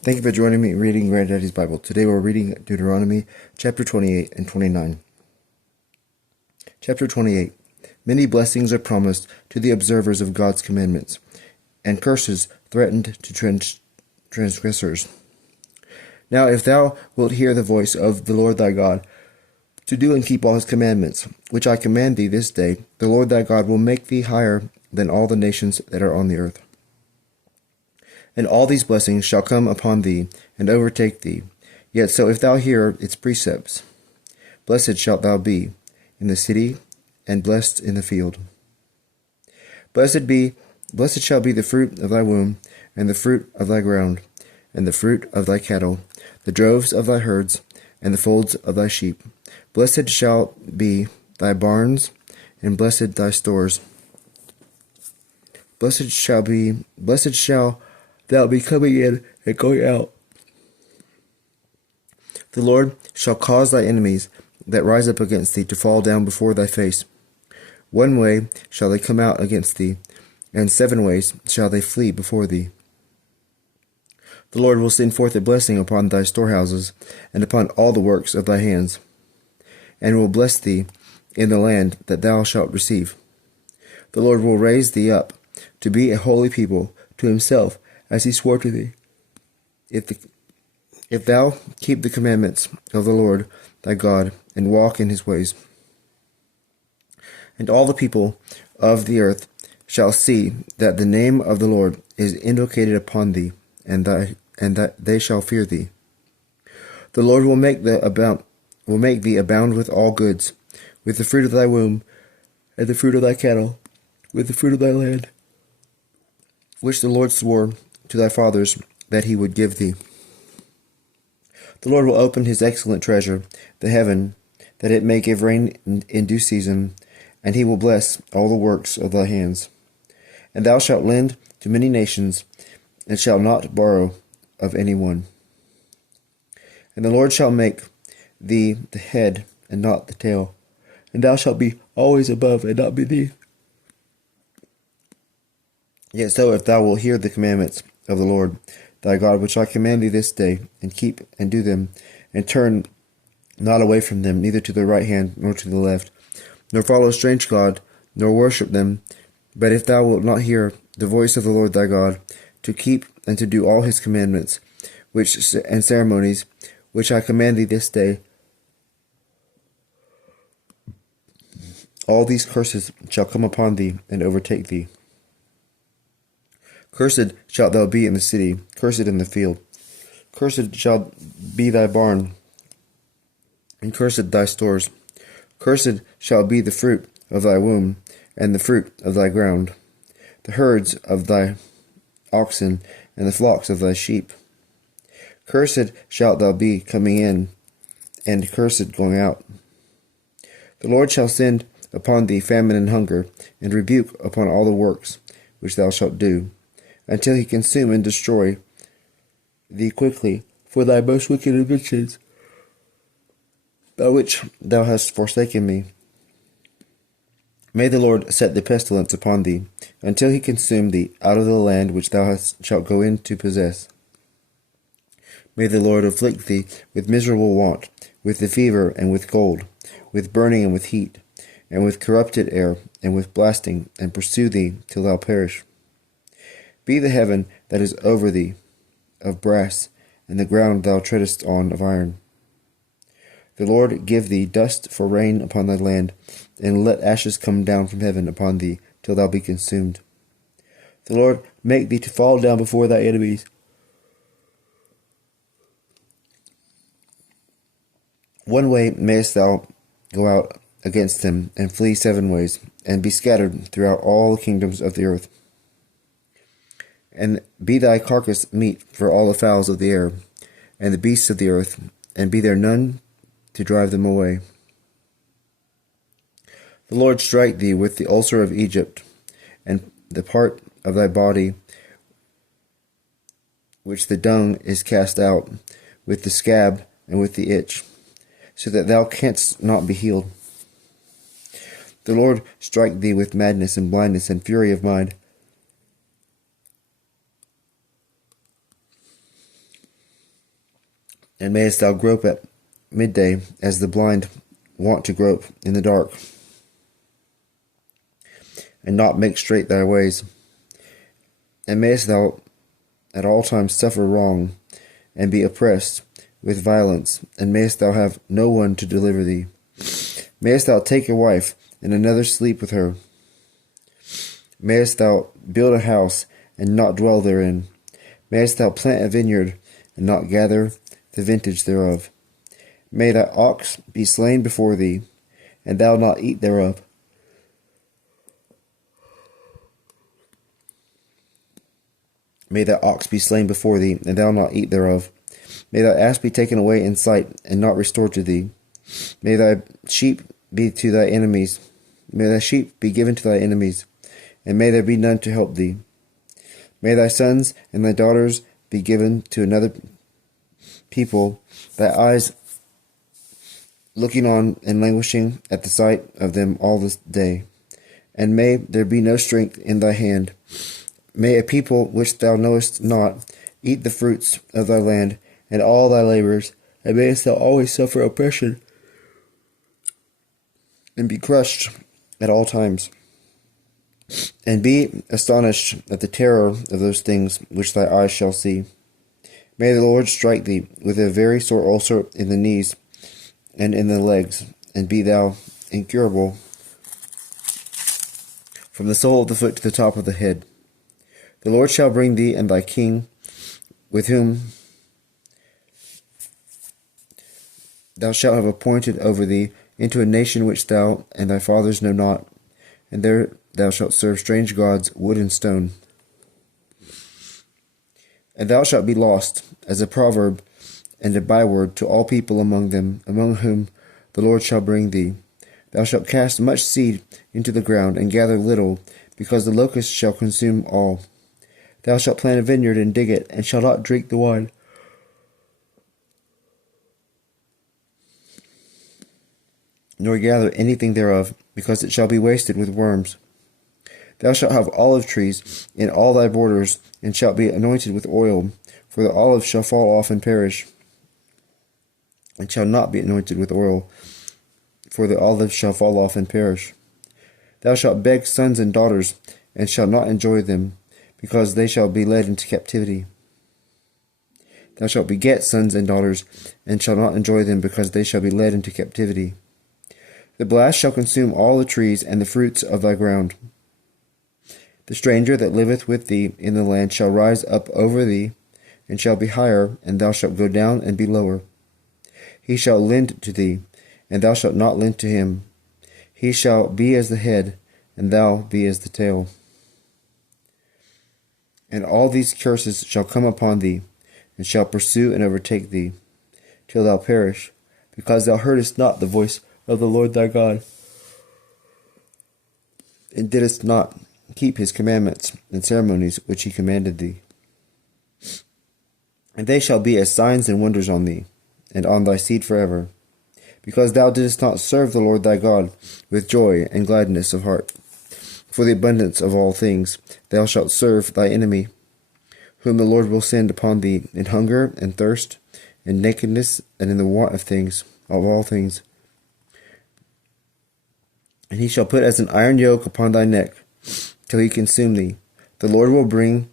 Thank you for joining me reading Granddaddy's Bible. Today we're reading Deuteronomy chapter 28 and 29. Chapter 28. Many blessings are promised to the observers of God's commandments, and curses threatened to transgressors. Now if thou wilt hear the voice of the Lord thy God, to do and keep all his commandments, which I command thee this day, the Lord thy God will make thee higher than all the nations that are on the earth. And all these blessings shall come upon thee, and overtake thee. Yet so if thou hear its precepts, blessed shalt thou be in the city, and blessed in the field. Blessed shall be the fruit of thy womb, and the fruit of thy ground, and the fruit of thy cattle, the droves of thy herds, and the folds of thy sheep. Blessed shall be thy barns, and blessed thy stores. Blessed shall thou be coming in and going out. The Lord shall cause thy enemies that rise up against thee to fall down before thy face. One way shall they come out against thee, and 7 ways shall they flee before thee. The Lord will send forth a blessing upon thy storehouses, and upon all the works of thy hands, and will bless thee in the land that thou shalt receive. The Lord will raise thee up to be a holy people to himself, as he swore to thee, if thou keep the commandments of the Lord thy God, and walk in his ways. And all the people of the earth shall see that the name of the Lord is invocated upon thee, and that they shall fear thee. The Lord will make thee abound with all goods, with the fruit of thy womb, and the fruit of thy cattle, with the fruit of thy land, which the Lord swore to thy fathers that he would give thee. The Lord will open his excellent treasure, the heaven, that it may give rain in due season, and he will bless all the works of thy hands. And thou shalt lend to many nations, and shalt not borrow of any one. And the Lord shall make thee the head and not the tail, and thou shalt be always above and not beneath. Yet so if thou wilt hear the commandments of the Lord thy God, which I command thee this day, and keep and do them, and turn not away from them, neither to the right hand nor to the left, nor follow strange God, nor worship them, but if thou wilt not hear the voice of the Lord thy God, to keep and to do all his commandments, and ceremonies, which I command thee this day, all these curses shall come upon thee and overtake thee. Cursed shalt thou be in the city, cursed in the field. Cursed shall be thy barn, and cursed thy stores. Cursed shall be the fruit of thy womb, and the fruit of thy ground, the herds of thy oxen, and the flocks of thy sheep. Cursed shalt thou be coming in, and cursed going out. The Lord shall send upon thee famine and hunger, and rebuke upon all the works which thou shalt do, until he consume and destroy thee quickly for thy most wicked inventions, by which thou hast forsaken me. May the Lord set the pestilence upon thee, until he consume thee out of the land which thou shalt go in to possess. May the Lord afflict thee with miserable want, with the fever and with cold, with burning and with heat, and with corrupted air, and with blasting, and pursue thee till thou perish. Be the heaven that is over thee of brass, and the ground thou treadest on of iron. The Lord give thee dust for rain upon thy land, and let ashes come down from heaven upon thee till thou be consumed. The Lord make thee to fall down before thy enemies. One way mayest thou go out against them, and flee 7 ways, and be scattered throughout all the kingdoms of the earth. And be thy carcass meat for all the fowls of the air, and the beasts of the earth, and be there none to drive them away. The Lord strike thee with the ulcer of Egypt, and the part of thy body which the dung is cast out, with the scab and with the itch, so that thou canst not be healed. The Lord strike thee with madness and blindness and fury of mind, And mayest thou grope at midday, as the blind want to grope in the dark, and not make straight thy ways. And mayest thou at all times suffer wrong, and be oppressed with violence, and mayest thou have no one to deliver thee. Mayest thou take a wife, and another sleep with her. Mayest thou build a house, and not dwell therein. Mayest thou plant a vineyard, and not gather the vintage thereof. May thy ox be slain before thee, and thou not eat thereof. May thy ox be slain before thee, and thou not eat thereof. May thy ass be taken away in sight, and not restored to thee. May thy sheep be to thy enemies. May thy sheep be given to thy enemies, and may there be none to help thee. May thy sons and thy daughters be given to another people, thy eyes looking on and languishing at the sight of them all this day. And may there be no strength in thy hand. May a people which thou knowest not eat the fruits of thy land and all thy labors, and mayest thou always suffer oppression and be crushed at all times, and be astonished at the terror of those things which thy eyes shall see. May the Lord strike thee with a very sore ulcer in the knees and in the legs, and be thou incurable from the sole of the foot to the top of the head. The Lord shall bring thee and thy king, with whom thou shalt have appointed over thee, into a nation which thou and thy fathers know not, and there thou shalt serve strange gods, wood and stone. And thou shalt be lost, as a proverb and a byword to all people among them, among whom the Lord shall bring thee. Thou shalt cast much seed into the ground, and gather little, because the locust shall consume all. Thou shalt plant a vineyard, and dig it, and shalt not drink the wine, nor gather anything thereof, because it shall be wasted with worms. Thou shalt have olive trees in all thy borders, and shalt be anointed with oil, for the olive shall fall off and perish, and shall not be anointed with oil, for the olive shall fall off and perish. Thou shalt beg sons and daughters, and shalt not enjoy them, because they shall be led into captivity. Thou shalt beget sons and daughters, and shalt not enjoy them, because they shall be led into captivity. The blast shall consume all the trees and the fruits of thy ground. The stranger that liveth with thee in the land shall rise up over thee, and shall be higher, and thou shalt go down and be lower. He shall lend to thee, and thou shalt not lend to him. He shall be as the head, and thou be as the tail. And all these curses shall come upon thee, and shall pursue and overtake thee, till thou perish, because thou heardest not the voice of the Lord thy God, and didst not keep his commandments and ceremonies which he commanded thee. And they shall be as signs and wonders on thee, and on thy seed forever, because thou didst not serve the Lord thy God with joy and gladness of heart. For the abundance of all things thou shalt serve thy enemy, whom the Lord will send upon thee in hunger and thirst, in nakedness, and in the want of all things. And he shall put as an iron yoke upon thy neck, till he consume thee. The Lord will bring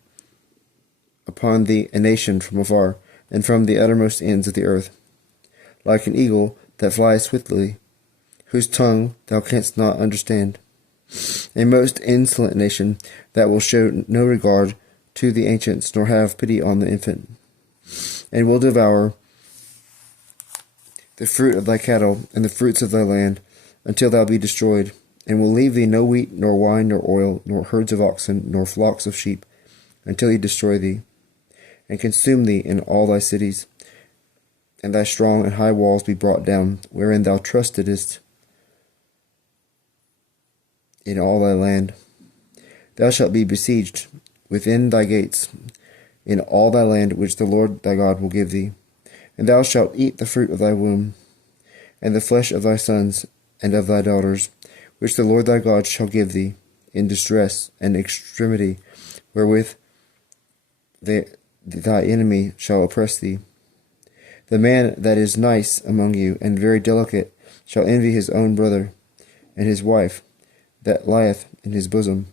upon thee a nation from afar, and from the uttermost ends of the earth, like an eagle that flies swiftly, whose tongue thou canst not understand. A most insolent nation, that will show no regard to the ancients, nor have pity on the infant, and will devour the fruit of thy cattle and the fruits of thy land, until thou be destroyed, and will leave thee no wheat, nor wine, nor oil, nor herds of oxen, nor flocks of sheep, until he destroy thee, and consume thee in all thy cities, and thy strong and high walls be brought down, wherein thou trustedest in all thy land. Thou shalt be besieged within thy gates, in all thy land which the Lord thy God will give thee. And thou shalt eat the fruit of thy womb, and the flesh of thy sons and of thy daughters, which the Lord thy God shall give thee, in distress and extremity, wherewith thy enemy shall oppress thee. The man that is nice among you and very delicate shall envy his own brother, and his wife that lieth in his bosom,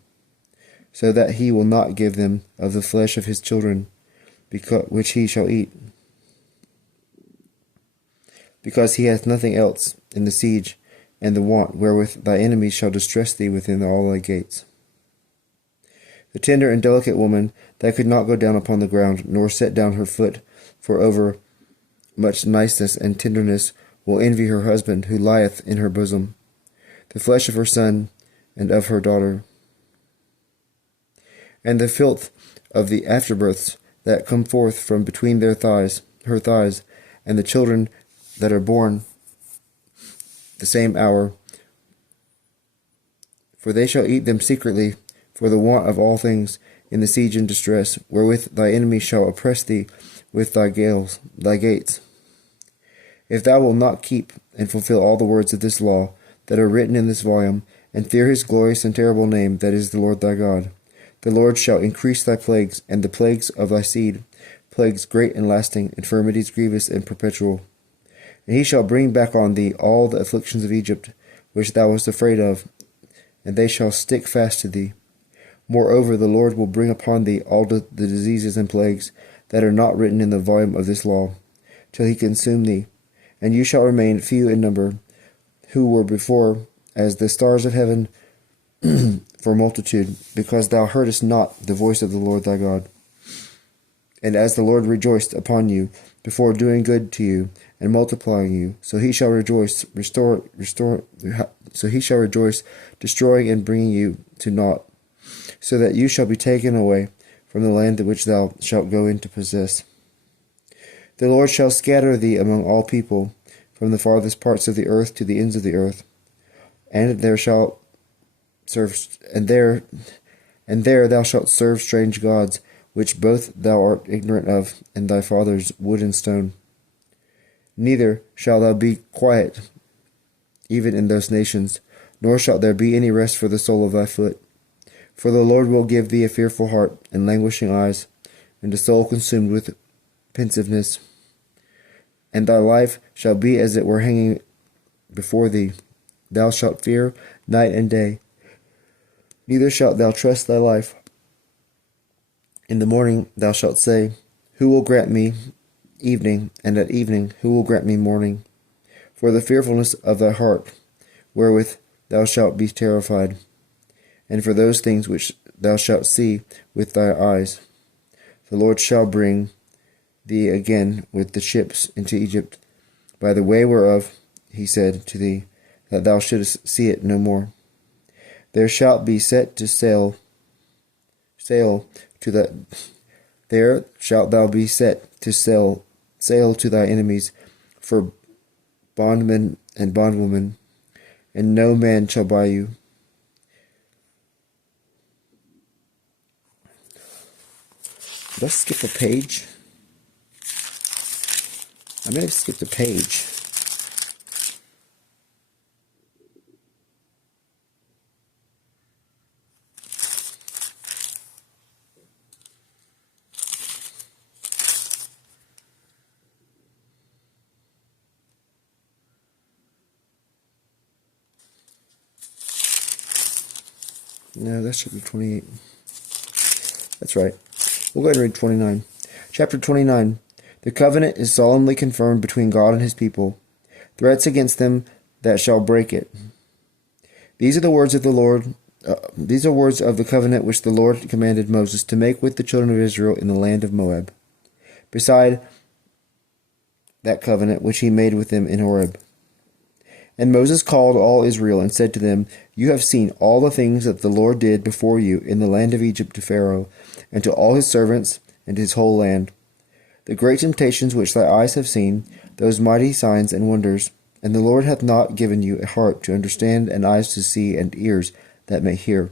so that he will not give them of the flesh of his children, which he shall eat, because he hath nothing else in the siege and the want wherewith thy enemies shall distress thee within all thy gates. The tender and delicate woman that could not go down upon the ground, nor set down her foot, for over much niceness and tenderness will envy her husband who lieth in her bosom, the flesh of her son and of her daughter. And the filth of the afterbirths that come forth from between her thighs, and the children that are born the same hour, for they shall eat them secretly, for the want of all things in the siege and distress, wherewith thy enemies shall oppress thee with thy gates. If thou wilt not keep and fulfill all the words of this law that are written in this volume, and fear his glorious and terrible name, that is the Lord thy God, the Lord shall increase thy plagues, and the plagues of thy seed, plagues great and lasting, infirmities grievous and perpetual. And he shall bring back on thee all the afflictions of Egypt, which thou wast afraid of, and they shall stick fast to thee. Moreover, the Lord will bring upon thee all the diseases and plagues that are not written in the volume of this law, till he consume thee. And you shall remain few in number, who were before as the stars of heaven for multitude, because thou heardest not the voice of the Lord thy God. And as the Lord rejoiced upon you before doing good to you and multiplying you, so he shall rejoice, destroying and bringing you to naught, so that you shall be taken away from the land which thou shalt go in to possess. The Lord shall scatter thee among all people, from the farthest parts of the earth to the ends of the earth, and there thou shalt serve strange gods, which both thou art ignorant of, and thy fathers wood and stone. Neither shalt thou be quiet even in those nations, nor shalt there be any rest for the sole of thy foot. For the Lord will give thee a fearful heart, and languishing eyes, and a soul consumed with pensiveness. And thy life shall be as it were hanging before thee. Thou shalt fear night and day, neither shalt thou trust thy life. In the morning thou shalt say, who will grant me evening? And at evening, who will grant me morning? For the fearfulness of thy heart, wherewith thou shalt be terrified, and for those things which thou shalt see with thy eyes, the Lord shall bring thee again with the ships into Egypt, by the way whereof he said to thee, that thou shouldest see it no more. There shalt be set to sail to thy enemies for bondmen and bondwomen, and no man shall buy you. Did I skip a page? I may have skipped a page. No, that should be 28. That's right. We'll go ahead and read 29. Chapter 29. The covenant is solemnly confirmed between God and his people. Threats against them that shall break it. These are the words of the Lord. These are words of the covenant which the Lord commanded Moses to make with the children of Israel in the land of Moab, beside that covenant which he made with them in Horeb. And Moses called all Israel and said to them, you have seen all the things that the Lord did before you in the land of Egypt to Pharaoh, and to all his servants, and his whole land. The great temptations which thy eyes have seen, those mighty signs and wonders. And the Lord hath not given you a heart to understand, and eyes to see, and ears that may hear,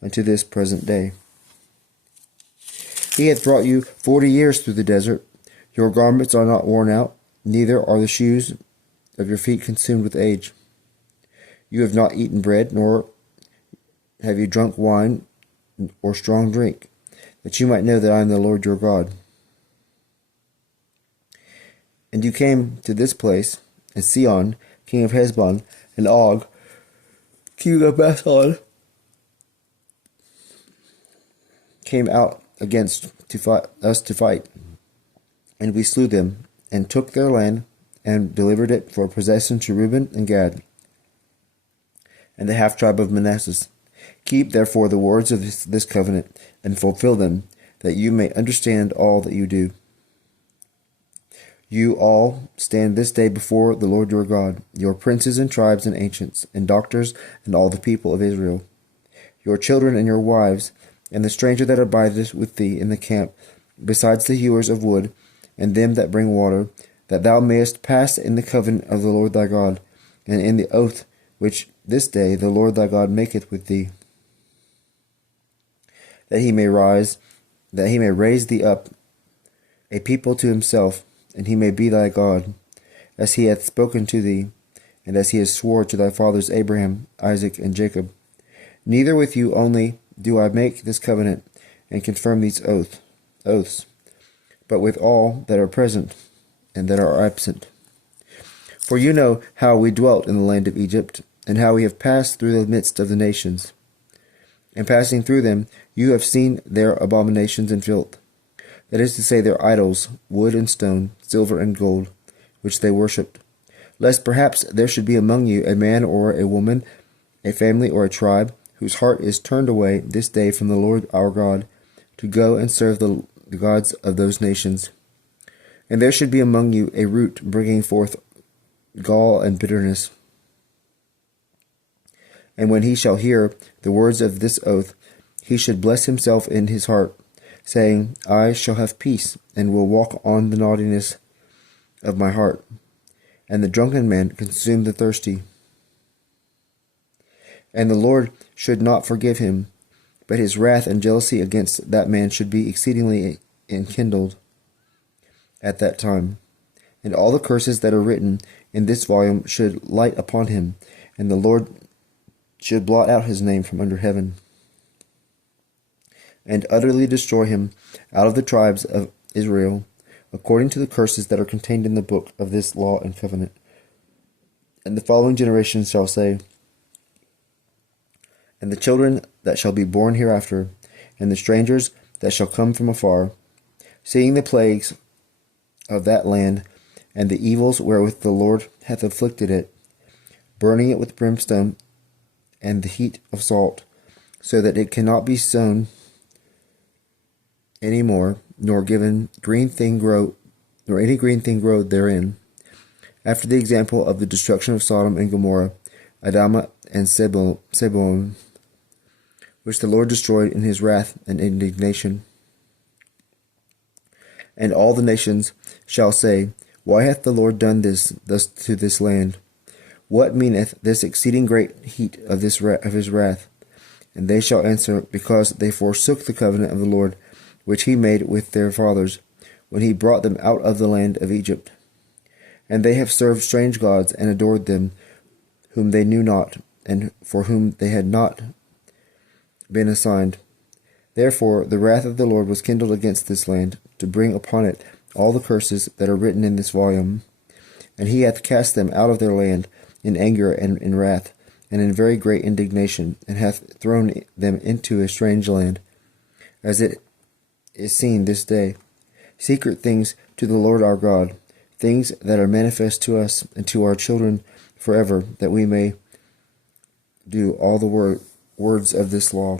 unto this present day. He hath brought you 40 years through the desert. Your garments are not worn out, neither are the shoes of your feet consumed with age. You have not eaten bread, nor have you drunk wine or strong drink, that you might know that I am the Lord your God. And you came to this place, and Sihon, king of Heshbon, and Og, king of Bashan, came out against us to fight. And we slew them, and took their land, and delivered it for possession to Reuben and Gad, and the half-tribe of Manasseh. Keep therefore the words of this covenant, and fulfill them, that you may understand all that you do. You all stand this day before the Lord your God, your princes and tribes and ancients, and doctors, and all the people of Israel, your children and your wives, and the stranger that abideth with thee in the camp, besides the hewers of wood, and them that bring water, that thou mayest pass in the covenant of the Lord thy God, and in the oath which this day the Lord thy God maketh with thee, that he may raise thee up a people to himself, and he may be thy God, as he hath spoken to thee, and as he has swore to thy fathers Abraham, Isaac, and Jacob. Neither with you only do I make this covenant, and confirm these oaths, but with all that are present, and that are absent. For you know how we dwelt in the land of Egypt, and how we have passed through the midst of the nations. And passing through them, you have seen their abominations and filth, that is to say, their idols, wood and stone, silver and gold, which they worshipped. Lest perhaps there should be among you a man or a woman, a family or a tribe, whose heart is turned away this day from the Lord our God, to go and serve the gods of those nations. And there should be among you a root bringing forth gall and bitterness. And when he shall hear the words of this oath, he should bless himself in his heart, saying, I shall have peace, and will walk on the naughtiness of my heart. And the drunken man consume the thirsty. And the Lord should not forgive him, but his wrath and jealousy against that man should be exceedingly enkindled at that time. And all the curses that are written in this volume should light upon him, and the Lord should blot out his name from under heaven, and utterly destroy him out of the tribes of Israel, according to the curses that are contained in the book of this law and covenant. And the following generations shall say, and the children that shall be born hereafter, and the strangers that shall come from afar, seeing the plagues of that land, and the evils wherewith the Lord hath afflicted it, burning it with brimstone and the heat of salt, so that it cannot be sown any more, nor given green thing grow, nor any green thing grow therein, after the example of the destruction of Sodom and Gomorrah, Admah and Zeboim, which the Lord destroyed in his wrath and indignation. And all the nations shall say, Why hath the Lord done thus to this land? What meaneth this exceeding great heat of his wrath? And they shall answer, Because they forsook the covenant of the Lord, which he made with their fathers, when he brought them out of the land of Egypt. And they have served strange gods, and adored them, whom they knew not, and for whom they had not been assigned. Therefore the wrath of the Lord was kindled against this land, to bring upon it all the curses that are written in this volume. And he hath cast them out of their land in anger and in wrath, and in very great indignation, and hath thrown them into a strange land, as it is seen this day. Secret things to the Lord our God, things that are manifest to us and to our children forever, that we may do all the words of this law.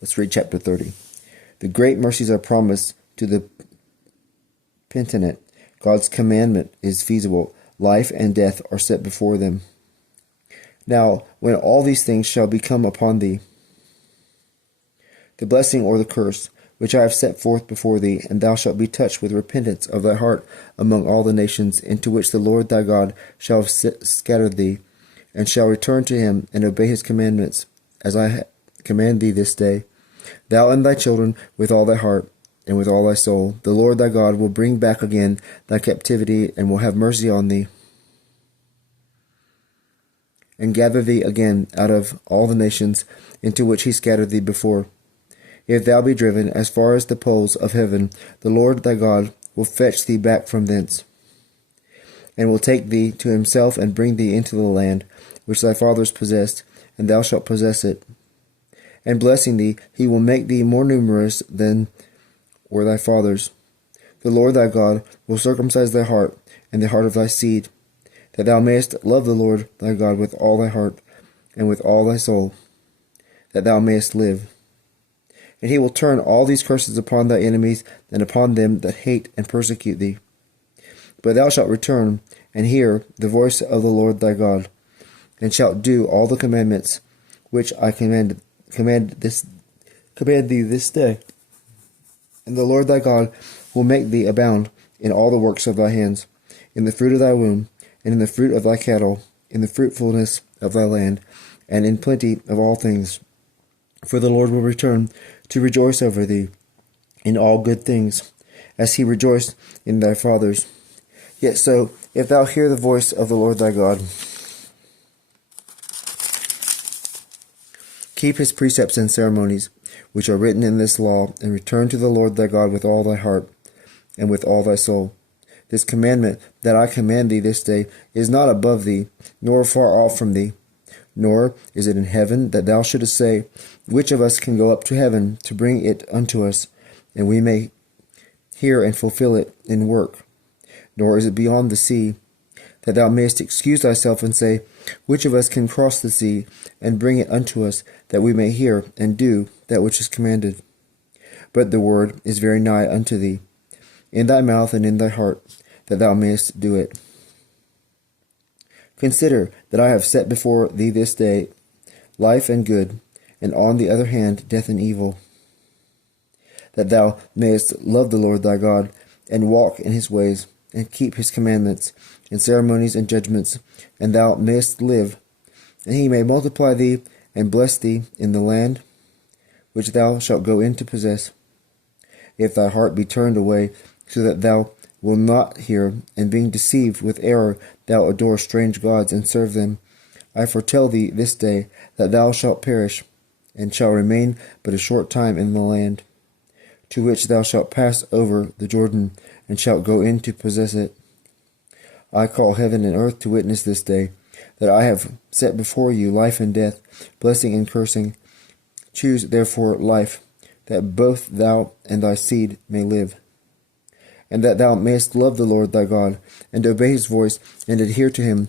Let's read chapter 30. The great mercies are promised to the penitent. God's commandment is feasible. Life and death are set before them. Now, when all these things shall become upon thee, the blessing or the curse, which I have set forth before thee, and thou shalt be touched with repentance of thy heart among all the nations into which the Lord thy God shall have scattered thee, and shall return to him and obey his commandments, as I command thee this day, thou and thy children with all thy heart and with all thy soul, the Lord thy God will bring back again thy captivity, and will have mercy on thee, and gather thee again out of all the nations into which he scattered thee before. If thou be driven as far as the poles of heaven, the Lord thy God will fetch thee back from thence, and will take thee to himself, and bring thee into the land which thy fathers possessed, and thou shalt possess it. And blessing thee, he will make thee more numerous than were thy fathers. The Lord thy God will circumcise thy heart, and the heart of thy seed, that thou mayest love the Lord thy God with all thy heart, and with all thy soul, that thou mayest live. And he will turn all these curses upon thy enemies, and upon them that hate and persecute thee. But thou shalt return, and hear the voice of the Lord thy God, and shalt do all the commandments which I command thee this day. And the Lord thy God will make thee abound in all the works of thy hands, in the fruit of thy womb, and in the fruit of thy cattle, in the fruitfulness of thy land, and in plenty of all things. For the Lord will return to rejoice over thee in all good things, as he rejoiced in thy fathers. Yet so, if thou hear the voice of the Lord thy God, keep his precepts and ceremonies, which are written in this law, and return to the Lord thy God with all thy heart, and with all thy soul. This commandment that I command thee this day is not above thee, nor far off from thee, nor is it in heaven, that thou shouldest say, which of us can go up to heaven to bring it unto us, and we may hear and fulfill it in work. Nor is it beyond the sea, that thou mayest excuse thyself and say, which of us can cross the sea, and bring it unto us, that we may hear and do that which is commanded. But the word is very nigh unto thee, in thy mouth and in thy heart, that thou mayest do it. Consider that I have set before thee this day life and good, and on the other hand death and evil, that thou mayest love the Lord thy God, and walk in his ways, and keep his commandments, and ceremonies, and judgments, and thou mayest live, and he may multiply thee, and bless thee in the land which thou shalt go in to possess. If thy heart be turned away, so that thou wilt not hear, and being deceived with error thou adore strange gods, and serve them, I foretell thee this day that thou shalt perish, and shalt remain but a short time in the land, to which thou shalt pass over the Jordan, and shalt go in to possess it. I call heaven and earth to witness this day, that I have set before you life and death, blessing and cursing. Choose therefore life, that both thou and thy seed may live, and that thou mayest love the Lord thy God, and obey his voice, and adhere to him,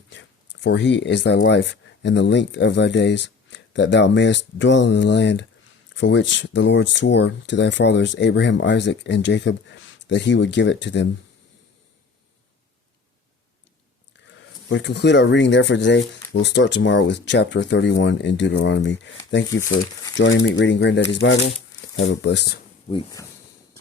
for he is thy life, and the length of thy days, that thou mayest dwell in the land, for which the Lord swore to thy fathers, Abraham, Isaac, and Jacob, that he would give it to them. We'll conclude our reading there for today. We'll start tomorrow with chapter 31 in Deuteronomy. Thank you for joining me reading Granddaddy's Bible. Have a blessed week.